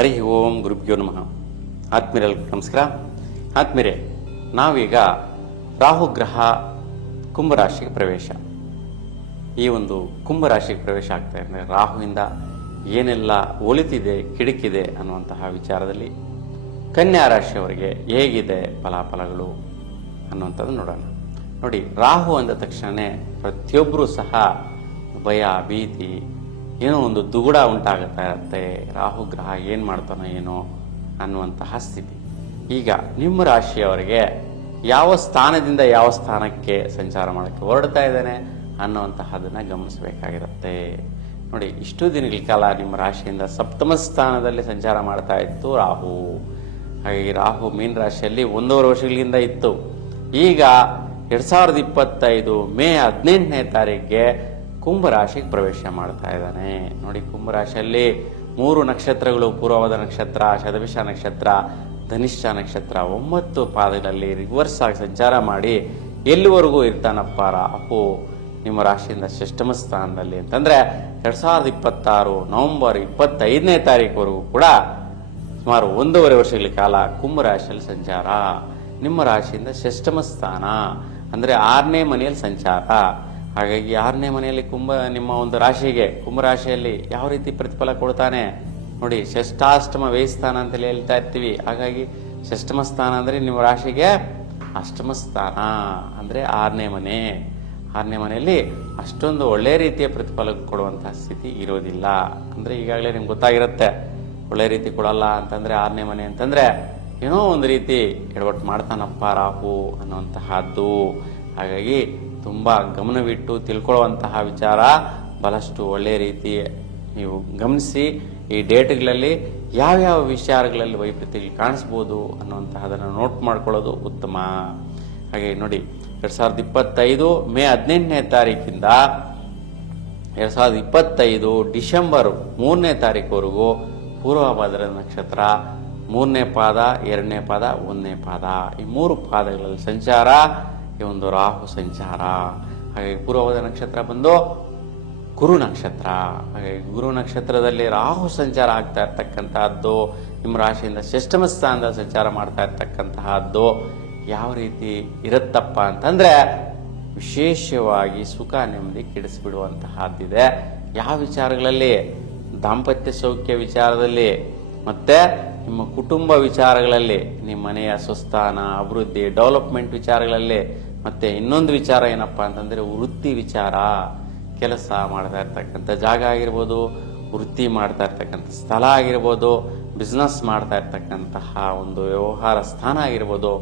ಹರಿ ಓಂ ಗುರುಭ್ಯೋ ನಮಃ. ಆತ್ಮೀರಲ್ ನಮಸ್ಕಾರ. ಆತ್ಮೀರೆ ನಾವೀಗ ರಾಹುಗ್ರಹ ಕುಂಭರಾಶಿಗೆ ಪ್ರವೇಶ. ಈ ಒಂದು ಕುಂಭರಾಶಿಗೆ ಪ್ರವೇಶ ಆಗ್ತಾ ಇದೆ. ರಾಹುವಿಂದ ಏನೆಲ್ಲ ಒಲಿತಿದೆ ಕಿಡುಕಿದೆ ಅನ್ನುವಂತಹ ವಿಚಾರದಲ್ಲಿ ಕನ್ಯಾ ರಾಶಿಯವರಿಗೆ ಹೇಗಿದೆ ಫಲಾಫಲಗಳು ಅನ್ನುವಂಥದ್ದು ನೋಡೋಣ. ನೋಡಿ, ರಾಹು ಅಂದ ತಕ್ಷಣವೇ ಪ್ರತಿಯೊಬ್ಬರೂ ಸಹ ಭಯ, ಭೀತಿ ಏನೋ ಒಂದು ದುಗುಡ ಉಂಟಾಗುತ್ತಾ. ಇರುತ್ತೆ ರಾಹು ಗ್ರಹ ಏನು ಮಾಡ್ತಾನೋ ಏನೋ ಅನ್ನುವಂತಹ ಸ್ಥಿತಿ. ಈಗ ನಿಮ್ಮ ರಾಶಿಯವರಿಗೆ ಯಾವ ಸ್ಥಾನದಿಂದ ಯಾವ ಸ್ಥಾನಕ್ಕೆ ಸಂಚಾರ ಮಾಡೋಕ್ಕೆ ಹೊರಡ್ತಾ ಇದ್ದಾನೆ ಅನ್ನುವಂತಹದನ್ನು ಗಮನಿಸಬೇಕಾಗಿರುತ್ತೆ. ನೋಡಿ, ಇಷ್ಟು ದಿನಗಳ ಕಾಲ ನಿಮ್ಮ ರಾಶಿಯಿಂದ ಸಪ್ತಮ ಸ್ಥಾನದಲ್ಲಿ ಸಂಚಾರ ಮಾಡ್ತಾ ಇತ್ತು ರಾಹು. ಹಾಗಾಗಿ ರಾಹು ಮೀನ್ ರಾಶಿಯಲ್ಲಿ ಒಂದೂವರೆ ವರ್ಷಗಳಿಂದ ಇತ್ತು. ಈಗ ಎರಡ್ ಸಾವಿರದ ಇಪ್ಪತ್ತೈದು ಮೇ ಹದಿನೆಂಟನೇ ತಾರೀಕಿಗೆ ಕುಂಭರಾಶಿಗೆ ಪ್ರವೇಶ ಮಾಡ್ತಾ ಇದ್ದಾನೆ. ನೋಡಿ, ಕುಂಭರಾಶಿಯಲ್ಲಿ ಮೂರು ನಕ್ಷತ್ರಗಳು, ಪೂರ್ವವಾದ ನಕ್ಷತ್ರ, ಶತಭಿಷ ನಕ್ಷತ್ರ, ಧನಿಷ್ಠ ನಕ್ಷತ್ರ, ಒಂಬತ್ತು ಪಾದಗಳಲ್ಲಿ ರಿವರ್ಸ್ ಆಗಿ ಸಂಚಾರ ಮಾಡಿ ಎಲ್ಲಿವರೆಗೂ ಇರ್ತಾನಪ್ಪ ರಾಹು ನಿಮ್ಮ ರಾಶಿಯಿಂದ ಷಷ್ಠಮ ಸ್ಥಾನದಲ್ಲಿ ಅಂತಂದ್ರೆ ಎರಡು ಸಾವಿರದ ಇಪ್ಪತ್ತಾರು ನವಂಬರ್ ಇಪ್ಪತ್ತೈದನೇ ತಾರೀಕುವರೆಗೂ ಕೂಡ ಸುಮಾರು ಒಂದೂವರೆ ವರ್ಷಗಳ ಕಾಲ ಕುಂಭರಾಶಿಯಲ್ಲಿ ಸಂಚಾರ. ನಿಮ್ಮ ರಾಶಿಯಿಂದ ಷಷ್ಠಮ ಸ್ಥಾನ, ಅಂದ್ರೆ ಆರನೇ ಮನೆಯಲ್ಲಿ ಸಂಚಾರ. ಹಾಗಾಗಿ ಆರನೇ ಮನೆಯಲ್ಲಿ ಕುಂಭ ನಿಮ್ಮ ಒಂದು ರಾಶಿಗೆ, ಕುಂಭ ರಾಶಿಯಲ್ಲಿ ಯಾವ ರೀತಿ ಪ್ರತಿಫಲ ಕೊಡ್ತಾನೆ ನೋಡಿ, ಷಷ್ಠಾಷ್ಟಮ ವೇಯಸ್ಥಾನ ಅಂತ ಹೇಳ್ತಾ ಇರ್ತೀವಿ. ಹಾಗಾಗಿ ಷಷ್ಠಮ ಸ್ಥಾನ ಅಂದರೆ ನಿಮ್ಮ ರಾಶಿಗೆ ಅಷ್ಟಮ ಸ್ಥಾನ ಅಂದ್ರೆ ಆರನೇ ಮನೆ. ಆರನೇ ಮನೆಯಲ್ಲಿ ಅಷ್ಟೊಂದು ಒಳ್ಳೆಯ ರೀತಿಯ ಪ್ರತಿಫಲ ಕೊಡುವಂತಹ ಸ್ಥಿತಿ ಇರೋದಿಲ್ಲ. ಅಂದ್ರೆ ಈಗಾಗಲೇ ನಿಮ್ಗೆ ಗೊತ್ತಾಗಿರುತ್ತೆ, ಒಳ್ಳೆ ರೀತಿ ಕೊಡಲ್ಲ ಅಂತಂದ್ರೆ ಆರನೇ ಮನೆ ಅಂತಂದ್ರೆ ಏನೋ ಒಂದು ರೀತಿ ಎಡವಟ್ಟು ಮಾಡ್ತಾನಪ್ಪ ರಾಹು ಅನ್ನುವಂತಹದ್ದು. ಹಾಗಾಗಿ ತುಂಬಾ ಗಮನವಿಟ್ಟು ತಿಳ್ಕೊಳ್ಳುವಂತಹ ವಿಚಾರ ಬಹಳಷ್ಟು ಒಳ್ಳೆಯ ರೀತಿ ನೀವು ಗಮನಿಸಿ ಈ ಡೇಟ್ಗಳಲ್ಲಿ ಯಾವ್ಯಾವ ವಿಚಾರಗಳಲ್ಲಿ ವೈಪರೀತ್ಯಗಳು ಕಾಣಿಸ್ಬೋದು ಅನ್ನುವಂತಹದನ್ನು ನೋಟ್ ಮಾಡ್ಕೊಳ್ಳೋದು ಉತ್ತಮ. ಹಾಗೆ ನೋಡಿ, ಎರಡ್ ಸಾವಿರದ ಇಪ್ಪತ್ತೈದು ಮೇ ಹದಿನೆಂಟನೇ ತಾರೀಕಿಂದ ಎರಡು ಸಾವಿರದ ಇಪ್ಪತ್ತೈದು ಡಿಸೆಂಬರ್ ಮೂರನೇ ತಾರೀಕುವರೆಗೂ ಪೂರ್ವಭದ್ರ ನಕ್ಷತ್ರ, ಮೂರನೇ ಪಾದ, ಎರಡನೇ ಪಾದ, ಒಂದನೇ ಪಾದ ಈ ಮೂರು ಪಾದಗಳಲ್ಲಿ ಸಂಚಾರ ಈ ಒಂದು ರಾಹು ಸಂಚಾರ, ಹಾಗೆ ಪೂರ್ವದ ನಕ್ಷತ್ರ ಬಂದು ಗುರು ನಕ್ಷತ್ರ, ಹಾಗೆ ಗುರು ನಕ್ಷತ್ರದಲ್ಲಿ ರಾಹು ಸಂಚಾರ ಆಗ್ತಾ ಇರ್ತಕ್ಕಂತಹದ್ದು, ನಿಮ್ಮ ರಾಶಿಯಿಂದ ಷಷ್ಠಮ ಸ್ಥಾನದ ಸಂಚಾರ ಮಾಡ್ತಾ ಇರ್ತಕ್ಕಂತಹದ್ದು ಯಾವ ರೀತಿ ಇರುತ್ತಪ್ಪ ಅಂತಂದ್ರೆ ವಿಶೇಷವಾಗಿ ಸುಖ ನೆಮ್ಮದಿ ಕೆಡಿಸಿಬಿಡುವಂತಹದ್ದಿದೆ. ಯಾವ ವಿಚಾರಗಳಲ್ಲಿ? ದಾಂಪತ್ಯ ಸೌಖ್ಯ ವಿಚಾರದಲ್ಲಿ ಮತ್ತೆ ನಿಮ್ಮ ಕುಟುಂಬ ವಿಚಾರಗಳಲ್ಲಿ, ನಿಮ್ಮ ಮನೆಯ ಸ್ವಸ್ಥಾನ, ಅಭಿವೃದ್ಧಿ, ಡೆವಲಪ್ಮೆಂಟ್ ವಿಚಾರಗಳಲ್ಲಿ, ಮತ್ತೆ ಇನ್ನೊಂದು ವಿಚಾರ ಏನಪ್ಪ ಅಂತಂದ್ರೆ ವೃತ್ತಿ ವಿಚಾರ. ಕೆಲಸ ಮಾಡ್ತಾ ಇರ್ತಕ್ಕಂಥ ಜಾಗ ಆಗಿರ್ಬೋದು, ವೃತ್ತಿ ಮಾಡ್ತಾ ಇರ್ತಕ್ಕಂಥ ಸ್ಥಳ ಆಗಿರ್ಬೋದು ಬಿಸ್ನೆಸ್ ಮಾಡ್ತಾ ಇರ್ತಕ್ಕಂತಹ ಒಂದು ವ್ಯವಹಾರ ಸ್ಥಾನ ಆಗಿರ್ಬೋದು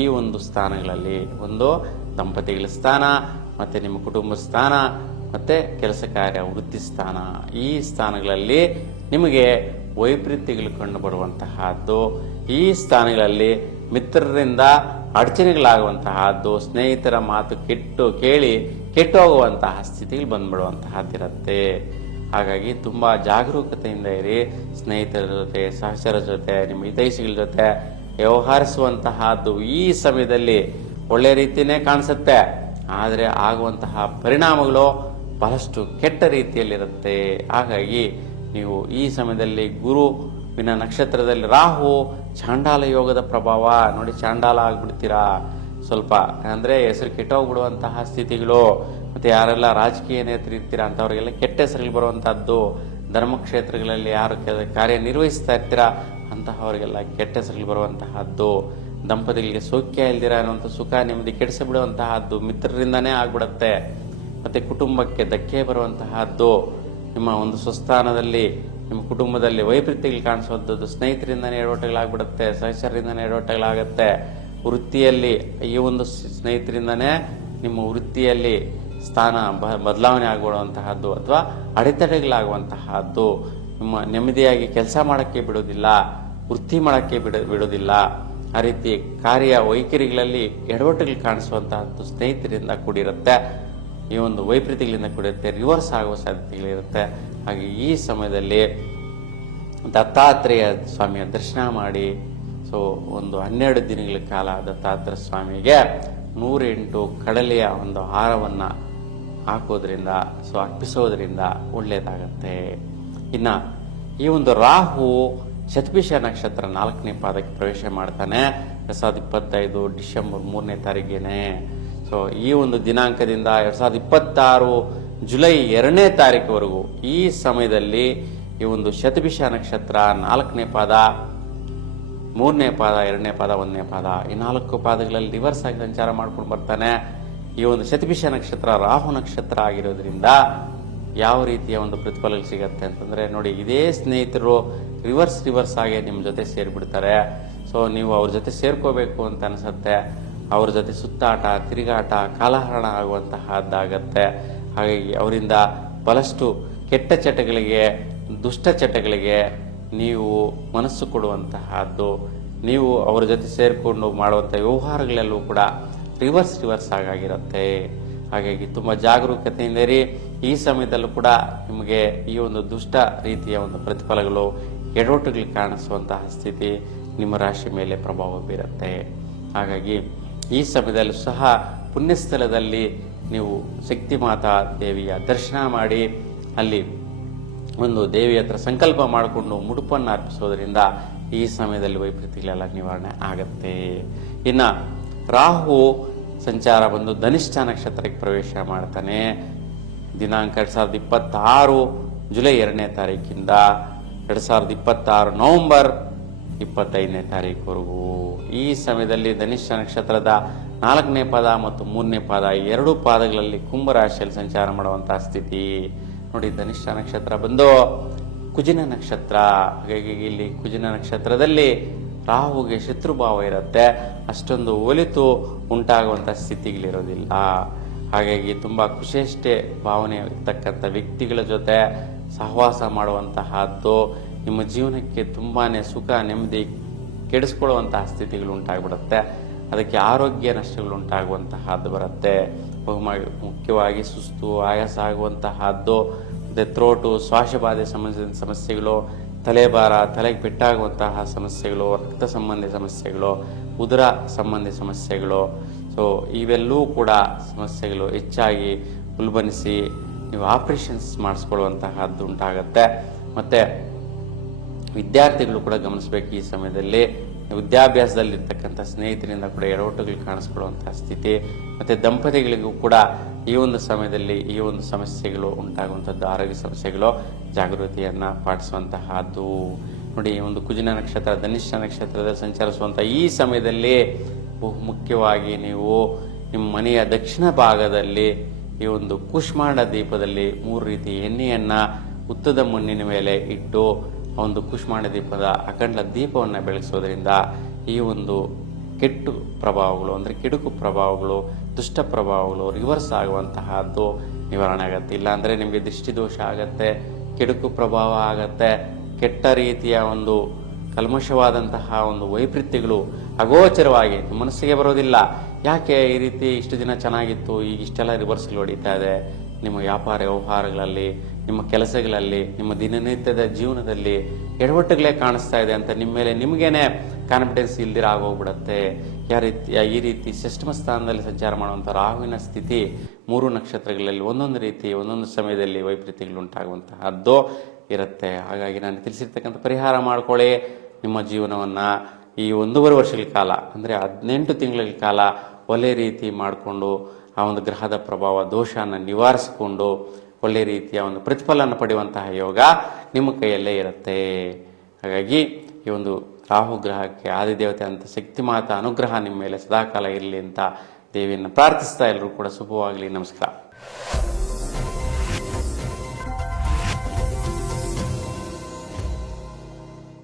ಈ ಒಂದು ಸ್ಥಾನಗಳಲ್ಲಿ ಒಂದು ದಂಪತಿಗಳ ಸ್ಥಾನ, ಮತ್ತೆ ನಿಮ್ಮ ಕುಟುಂಬ ಸ್ಥಾನ, ಮತ್ತೆ ಕೆಲಸ ಕಾರ್ಯ ವೃತ್ತಿ ಸ್ಥಾನ. ಈ ಸ್ಥಾನಗಳಲ್ಲಿ ನಿಮಗೆ ವೈಪರೀತ್ಯಗಳು ಕಂಡು ಬರುವಂತಹದ್ದು, ಈ ಸ್ಥಾನಗಳಲ್ಲಿ ಮಿತ್ರರಿಂದ ಅಡಚಣೆಗಳಾಗುವಂತಹದ್ದು, ಸ್ನೇಹಿತರ ಮಾತು ಕೆಟ್ಟು ಕೇಳಿ ಕೆಟ್ಟು ಹೋಗುವಂತಹ ಸ್ಥಿತಿಗಳು ಬಂದ್ಬಿಡುವಂತಹದ್ದಿರುತ್ತೆ. ಹಾಗಾಗಿ ತುಂಬ ಜಾಗರೂಕತೆಯಿಂದ ಇರಿ, ಸ್ನೇಹಿತರ ಜೊತೆ, ಸಹಚರ ಜೊತೆ, ನಿಮ್ಮ ಹಿತೈಷಿಗಳ ಜೊತೆ ವ್ಯವಹರಿಸುವಂತಹದ್ದು ಈ ಸಮಯದಲ್ಲಿ ಒಳ್ಳೆ ರೀತಿಯೇ ಕಾಣಿಸುತ್ತೆ. ಆದರೆ ಆಗುವಂತಹ ಪರಿಣಾಮಗಳು ಬಹಳಷ್ಟು ಕೆಟ್ಟ ರೀತಿಯಲ್ಲಿರುತ್ತೆ. ಹಾಗಾಗಿ ನೀವು ಈ ಸಮಯದಲ್ಲಿ ಗುರು ವಿನ ನಕ್ಷತ್ರದಲ್ಲಿ ರಾಹು ಚಾಂಡಾಲ ಯೋಗದ ಪ್ರಭಾವ. ನೋಡಿ, ಚಾಂಡಾಲ ಆಗ್ಬಿಡ್ತೀರಾ? ಸ್ವಲ್ಪ, ಅಂದ್ರೆ ಹೆಸರು ಕೆಟ್ಟೋಗ್ಬಿಡುವಂತಹ ಸ್ಥಿತಿಗಳು. ಮತ್ತೆ ಯಾರೆಲ್ಲ ರಾಜಕೀಯ ನೇತೃ ಇರ್ತೀರಾ ಅಂತವ್ರಿಗೆಲ್ಲ ಕೆಟ್ಟ ಹೆಸರುಗಳು ಬರುವಂಥದ್ದು ಧರ್ಮಕ್ಷೇತ್ರಗಳಲ್ಲಿ ಯಾರು ಕಾರ್ಯನಿರ್ವಹಿಸ್ತಾ ಇರ್ತೀರಾ ಅಂತಹವರಿಗೆಲ್ಲ ಕೆಟ್ಟ ಹೆಸರುಗಳು ಬರುವಂತಹದ್ದು. ದಂಪತಿಗಳಿಗೆ ಸೌಖ್ಯ ಇಲ್ದಿರ ಅನ್ನುವಂಥ ಸುಖ ನೆಮ್ಮದಿ ಕೆಡಿಸಿಬಿಡುವಂತಹದ್ದು ಮಿತ್ರರಿಂದನೇ ಆಗ್ಬಿಡತ್ತೆ. ಮತ್ತೆ ಕುಟುಂಬಕ್ಕೆ ಧಕ್ಕೆ ಬರುವಂತಹದ್ದು. ನಿಮ್ಮ ಒಂದು ಸ್ವಸ್ಥಾನದಲ್ಲಿ, ನಿಮ್ಮ ಕುಟುಂಬದಲ್ಲಿ ವೈಪರೀತ್ಯಗಳು ಕಾಣಿಸುವಂಥದ್ದು. ಸ್ನೇಹಿತರಿಂದನೇ ಎಡವಟ್ಟುಗಳಾಗ್ಬಿಡುತ್ತೆ, ಸಹಚರರಿಂದನೇ ಎಡವಟ್ಟುಗಳಾಗತ್ತೆ. ವೃತ್ತಿಯಲ್ಲಿ, ಈ ಒಂದು ಸ್ನೇಹಿತರಿಂದನೇ ನಿಮ್ಮ ವೃತ್ತಿಯಲ್ಲಿ ಸ್ಥಾನ ಬ- ಬದಲಾವಣೆ ಆಗಿಬಿಡುವಂತಹದ್ದು ಅಥವಾ ಅಡೆತಡೆಗಳಾಗುವಂತಹದ್ದು. ನಿಮ್ಮ ನೆಮ್ಮದಿಯಾಗಿ ಕೆಲಸ ಮಾಡೋಕ್ಕೆ ಬಿಡೋದಿಲ್ಲ ವೃತ್ತಿ ಮಾಡೋಕ್ಕೆ ಬಿಡ ಬಿಡೋದಿಲ್ಲ ಆ ರೀತಿ ಕಾರ್ಯ ವೈಖರಿಗಳಲ್ಲಿ ಎಡವಟ್ಟುಗಳು ಕಾಣಿಸುವಂತಹದ್ದು ಸ್ನೇಹಿತರಿಂದ ಕೂಡಿರುತ್ತೆ. ಈ ಒಂದು ವೈಪರೀತ್ಯಗಳಿಂದ ಕೂಡಿರುತ್ತೆ ರಿವರ್ಸ್ ಆಗುವ ಸಾಧ್ಯತೆಗಳಿರುತ್ತೆ ಹಾಗೆ ಈ ಸಮಯದಲ್ಲಿ ದತ್ತಾತ್ರೇಯ ಸ್ವಾಮಿಯ ದರ್ಶನ ಮಾಡಿ ಸೊ ಒಂದು ಹನ್ನೆರಡು ದಿನಗಳ ಕಾಲ ದತ್ತಾತ್ರೇಯ ಸ್ವಾಮಿಗೆ ನೂರೆಂಟು ಕಡಲೆಯ ಒಂದು ಹಾರವನ್ನು ಹಾಕೋದ್ರಿಂದ ಸೊ ಅರ್ಪಿಸೋದ್ರಿಂದ ಒಳ್ಳೆಯದಾಗತ್ತೆ. ಇನ್ನು ಈ ಒಂದು ರಾಹು ಶತಭಿಷ ನಕ್ಷತ್ರ ನಾಲ್ಕನೇ ಪಾದಕ್ಕೆ ಪ್ರವೇಶ ಮಾಡ್ತಾನೆ. ಎರಡು ಸಾವಿರದ ಇಪ್ಪತ್ತೈದು ಡಿಸೆಂಬರ್ ಮೂರನೇ ತಾರೀಕಿಗೆ ಸೊ ಈ ಒಂದು ದಿನಾಂಕದಿಂದ ಎರಡ್ ಸಾವಿರದ ಇಪ್ಪತ್ತಾರು ಜುಲೈ ಎರಡನೇ ತಾರೀಕುವರೆಗೂ ಈ ಸಮಯದಲ್ಲಿ ಈ ಒಂದು ಶತಭಿಷ ನಕ್ಷತ್ರ ನಾಲ್ಕನೇ ಪಾದ, ಮೂರನೇ ಪಾದ, ಎರಡನೇ ಪಾದ, ಒಂದನೇ ಪಾದ ಈ ನಾಲ್ಕು ಪಾದಗಳಲ್ಲಿ ರಿವರ್ಸ್ ಆಗಿ ಸಂಚಾರ ಮಾಡ್ಕೊಂಡು ಬರ್ತಾನೆ. ಈ ಒಂದು ಶತಭಿಷ ನಕ್ಷತ್ರ ರಾಹು ನಕ್ಷತ್ರ ಆಗಿರೋದ್ರಿಂದ ಯಾವ ರೀತಿಯ ಒಂದು ಪ್ರತಿಫಲ ಸಿಗತ್ತೆ ಅಂತಂದ್ರೆ ನೋಡಿ, ಇದೇ ಸ್ನೇಹಿತರು ರಿವರ್ಸ್ ರಿವರ್ಸ್ ಆಗಿ ನಿಮ್ಮ ಜೊತೆ ಸೇರಿಬಿಡ್ತಾರೆ. ಸೊ ನೀವು ಅವ್ರ ಜೊತೆ ಸೇರ್ಕೋಬೇಕು ಅಂತ ಅನ್ಸುತ್ತೆ. ಅವ್ರ ಜೊತೆ ಸುತ್ತಾಟ, ತಿರುಗಾಟ, ಕಾಲಹರಣ ಆಗುವಂತಹದ್ದಾಗತ್ತೆ. ಹಾಗಾಗಿ ಅವರಿಂದ ಬಹಳಷ್ಟು ಕೆಟ್ಟ ಚಟಗಳಿಗೆ, ದುಷ್ಟ ಚಟಗಳಿಗೆ ನೀವು ಮನಸ್ಸು ಕೊಡುವಂತಹದ್ದು. ನೀವು ಅವರ ಜೊತೆ ಸೇರಿಕೊಂಡು ಮಾಡುವಂಥ ವ್ಯವಹಾರಗಳೆಲ್ಲವೂ ಕೂಡ ರಿವರ್ಸ್ ರಿವರ್ಸ್ ಆಗಾಗಿರುತ್ತೆ. ಹಾಗಾಗಿ ತುಂಬ ಜಾಗರೂಕತೆಯಿಂದಿರಿ ಈ ಸಮಯದಲ್ಲೂ ಕೂಡ ನಿಮಗೆ ಈ ಒಂದು ದುಷ್ಟ ರೀತಿಯ ಒಂದು ಪ್ರತಿಫಲಗಳು ಎಡವಟ್ಟುಗಳು ಕಾಣಿಸುವಂತಹ ಸ್ಥಿತಿ ನಿಮ್ಮ ರಾಶಿ ಮೇಲೆ ಪ್ರಭಾವ ಬೀರುತ್ತೆ. ಹಾಗಾಗಿ ಈ ಸಮಯದಲ್ಲೂ ಸಹ ಪುಣ್ಯಸ್ಥಳದಲ್ಲಿ ನೀವು ಶಕ್ತಿ ಮಾತಾ ದೇವಿಯ ದರ್ಶನ ಮಾಡಿ, ಅಲ್ಲಿ ಒಂದು ದೇವಿ ಹತ್ರ ಸಂಕಲ್ಪ ಮಾಡಿಕೊಂಡು ಮುಡುಪನ್ನು ಅರ್ಪಿಸೋದ್ರಿಂದ ಈ ಸಮಯದಲ್ಲಿ ವೈಪರೀತ್ಯಗಳೆಲ್ಲ ನಿವಾರಣೆ ಆಗತ್ತೆ. ಇನ್ನು ರಾಹು ಸಂಚಾರ ಬಂದು ಧನಿಷ್ಠ ನಕ್ಷತ್ರಕ್ಕೆ ಪ್ರವೇಶ ಮಾಡ್ತಾನೆ. ದಿನಾಂಕ ಎರಡು ಸಾವಿರದ ಇಪ್ಪತ್ತಾರು ಜುಲೈ ಎರಡನೇ ತಾರೀಕಿಂದ ಎರಡು ಸಾವಿರದ ಇಪ್ಪತ್ತಾರು ನವೆಂಬರ್ ಇಪ್ಪತ್ತೈದನೇ ತಾರೀಕುವರೆಗೂ. ಈ ಸಮಯದಲ್ಲಿ ಧನಿಷ್ಠ ನಕ್ಷತ್ರದ ನಾಲ್ಕನೇ ಪಾದ ಮತ್ತು ಮೂರನೇ ಪಾದ ಎರಡೂ ಪಾದಗಳಲ್ಲಿ ಕುಂಭರಾಶಿಯಲ್ಲಿ ಸಂಚಾರ ಮಾಡುವಂತಹ ಸ್ಥಿತಿ. ನೋಡಿ, ಧನಿಷ್ಠ ನಕ್ಷತ್ರ ಬಂದು ಕುಜಿನ ನಕ್ಷತ್ರ. ಹಾಗಾಗಿ ಇಲ್ಲಿ ಕುಜಿನ ನಕ್ಷತ್ರದಲ್ಲಿ ರಾಹುಗೆ ಶತ್ರುಭಾವ ಇರುತ್ತೆ. ಅಷ್ಟೊಂದು ಒಲಿತು ಉಂಟಾಗುವಂಥ ಸ್ಥಿತಿಗಳಿರೋದಿಲ್ಲ. ಹಾಗಾಗಿ ತುಂಬ ಖುಷಿಯಷ್ಟೇ ಭಾವನೆ ಇರ್ತಕ್ಕಂಥ ವ್ಯಕ್ತಿಗಳ ಜೊತೆ ಸಹವಾಸ ಮಾಡುವಂತಹದ್ದು. ನಿಮ್ಮ ಜೀವನಕ್ಕೆ ತುಂಬಾ ಸುಖ, ನೆಮ್ಮದಿ ಕೆಡಿಸ್ಕೊಳ್ಳುವಂತಹ ಸ್ಥಿತಿಗಳು ಉಂಟಾಗ್ಬಿಡುತ್ತೆ. ಅದಕ್ಕೆ ಆರೋಗ್ಯ ನಷ್ಟಗಳು ಉಂಟಾಗುವಂತಹದ್ದು ಬರುತ್ತೆ. ಬಹುಮ- ಮುಖ್ಯವಾಗಿ ಸುಸ್ತು, ಆಯಾಸ ಆಗುವಂತಹದ್ದು, ಮತ್ತು ತ್ರೋಟು ಶ್ವಾಸಬಾಧೆ ಸಂಬಂಧಿಸಿದ ಸಮಸ್ಯೆಗಳು, ತಲೆಭಾರ, ತಲೆಗೆ ಪೆಟ್ಟಾಗುವಂತಹ ಸಮಸ್ಯೆಗಳು, ರಕ್ತ ಸಂಬಂಧಿ ಸಮಸ್ಯೆಗಳು, ಉದರ ಸಂಬಂಧಿ ಸಮಸ್ಯೆಗಳು. ಸೊ ಇವೆಲ್ಲವೂ ಕೂಡ ಸಮಸ್ಯೆಗಳು ಹೆಚ್ಚಾಗಿ ಉಲ್ಬಣಿಸಿ ನೀವು ಆಪರೇಷನ್ಸ್ ಮಾಡಿಸ್ಕೊಳ್ಳುವಂತಹದ್ದು ಉಂಟಾಗತ್ತೆ. ಮತ್ತು ವಿದ್ಯಾರ್ಥಿಗಳು ಕೂಡ ಗಮನಿಸಬೇಕು ಈ ಸಮಯದಲ್ಲಿ. ವಿದ್ಯಾಭ್ಯಾಸದಲ್ಲಿರ್ತಕ್ಕಂಥ ಸ್ನೇಹಿತರಿಂದ ಕೂಡ ಎಡವಟ್ಟುಗಳು ಕಾಣಿಸ್ಕೊಳ್ಳುವಂತಹ ಸ್ಥಿತಿ, ಮತ್ತು ದಂಪತಿಗಳಿಗೂ ಕೂಡ ಈ ಒಂದು ಸಮಯದಲ್ಲಿ ಈ ಒಂದು ಸಮಸ್ಯೆಗಳು ಉಂಟಾಗುವಂಥದ್ದು, ಆರೋಗ್ಯ ಸಮಸ್ಯೆಗಳು ಜಾಗೃತಿಯನ್ನು ಪಾಟಿಸುವಂತಹದ್ದು. ನೋಡಿ ಒಂದು ಕುಜಿನ ನಕ್ಷತ್ರ ಧನಿಷ್ಠ ನಕ್ಷತ್ರದಲ್ಲಿ ಸಂಚರಿಸುವಂಥ ಈ ಸಮಯದಲ್ಲಿ ಮುಖ್ಯವಾಗಿ ನೀವು ನಿಮ್ಮ ಮನೆಯ ದಕ್ಷಿಣ ಭಾಗದಲ್ಲಿ ಈ ಒಂದು ಕುಷ್ಮಾಂಡ ದೀಪದಲ್ಲಿ ಮೂರು ರೀತಿ ಎಣ್ಣೆಯನ್ನು, ಉತ್ತದ ಮಣ್ಣಿನ ಮೇಲೆ ಇಟ್ಟು ಒಂದು ಕುಷ್ಮಾಂಡ ದೀಪದ ಅಖಂಡ ದೀಪವನ್ನು ಬೆಳೆಸೋದ್ರಿಂದ ಈ ಒಂದು ಕೆಟ್ಟು ಪ್ರಭಾವಗಳು ಅಂದರೆ ಕೆಡುಕು ಪ್ರಭಾವಗಳು, ದುಷ್ಟ ಪ್ರಭಾವಗಳು ರಿವರ್ಸ್ ಆಗುವಂತಹದ್ದು ನಿವಾರಣೆ ಆಗುತ್ತೆ. ಇಲ್ಲಾಂದರೆ ನಿಮಗೆ ದೃಷ್ಟಿದೋಷ ಆಗತ್ತೆ, ಕೆಡುಕು ಪ್ರಭಾವ ಆಗತ್ತೆ, ಕೆಟ್ಟ ರೀತಿಯ ಒಂದು ಕಲ್ಮಶವಾದಂತಹ ಒಂದು ವೈಪರೀತ್ಯಗಳು ಅಗೋಚರವಾಗಿ ಮನಸ್ಸಿಗೆ ಬರೋದಿಲ್ಲ. ಯಾಕೆ ಈ ರೀತಿ ಇಷ್ಟು ದಿನ ಚೆನ್ನಾಗಿತ್ತು, ಈಗ ಇಷ್ಟೆಲ್ಲ ರಿವರ್ಸ್ಗಳು ಹೊಡಿತಾ ಇದೆ? ನಿಮ್ಮ ವ್ಯಾಪಾರ ವ್ಯವಹಾರಗಳಲ್ಲಿ ನಿಮ್ಮ ಕೆಲಸಗಳಲ್ಲಿ, ನಿಮ್ಮ ದಿನನಿತ್ಯದ ಜೀವನದಲ್ಲಿ ಎಡವಟ್ಟುಗಳೇ ಕಾಣಿಸ್ತಾ ಇದೆ ಅಂತ ನಿಮ್ಮ ಮೇಲೆ ನಿಮಗೇನೆ ಕಾನ್ಫಿಡೆನ್ಸ್ ಇಲ್ದಿರ ಆಗೋಗ್ಬಿಡತ್ತೆ. ಯಾವ ರೀತಿ, ಈ ರೀತಿ ಷಷ್ಠಮ ಸ್ಥಾನದಲ್ಲಿ ಸಂಚಾರ ಮಾಡುವಂಥ ರಾಹುವಿನ ಸ್ಥಿತಿ ಮೂರು ನಕ್ಷತ್ರಗಳಲ್ಲಿ ಒಂದೊಂದು ರೀತಿ, ಒಂದೊಂದು ಸಮಯದಲ್ಲಿ ವೈಪರೀತ್ಯಗಳು ಉಂಟಾಗುವಂತಹದ್ದು ಇರುತ್ತೆ. ಹಾಗಾಗಿ ನಾನು ತಿಳಿಸಿರ್ತಕ್ಕಂಥ ಪರಿಹಾರ ಮಾಡ್ಕೊಳ್ಳಿ. ನಿಮ್ಮ ಜೀವನವನ್ನು ಈ ಒಂದೂವರೆ ವರ್ಷಗಳ ಕಾಲ, ಅಂದರೆ ಹದಿನೆಂಟು ತಿಂಗಳ ಕಾಲ ಒಲೆ ರೀತಿ ಮಾಡಿಕೊಂಡು, ಆ ಒಂದು ಗ್ರಹದ ಪ್ರಭಾವ, ದೋಷನ ನಿವಾರಿಸಿಕೊಂಡು ಒಳ್ಳೆ ರೀತಿಯ ಒಂದು ಪ್ರತಿಫಲನ ಪಡೆಯುವಂತಹ ಯೋಗ ನಿಮ್ಮ ಕೈಯಲ್ಲೇ ಇರುತ್ತೆ. ಹಾಗಾಗಿ ಈ ಒಂದು ರಾಹು ಗ್ರಹಕ್ಕೆ ಆದಿದೇವತೆ ಅಂತ ಶಕ್ತಿ ಮಾತ ಅನುಗ್ರಹ ನಿಮ್ಮ ಮೇಲೆ ಸದಾಕಾಲ ಇರಲಿ ಅಂತ ದೇವಿಯನ್ನು ಪ್ರಾರ್ಥಿಸ್ತಾ ಎಲ್ಲರೂ ಕೂಡ ಶುಭವಾಗಲಿ. ನಮಸ್ಕಾರ.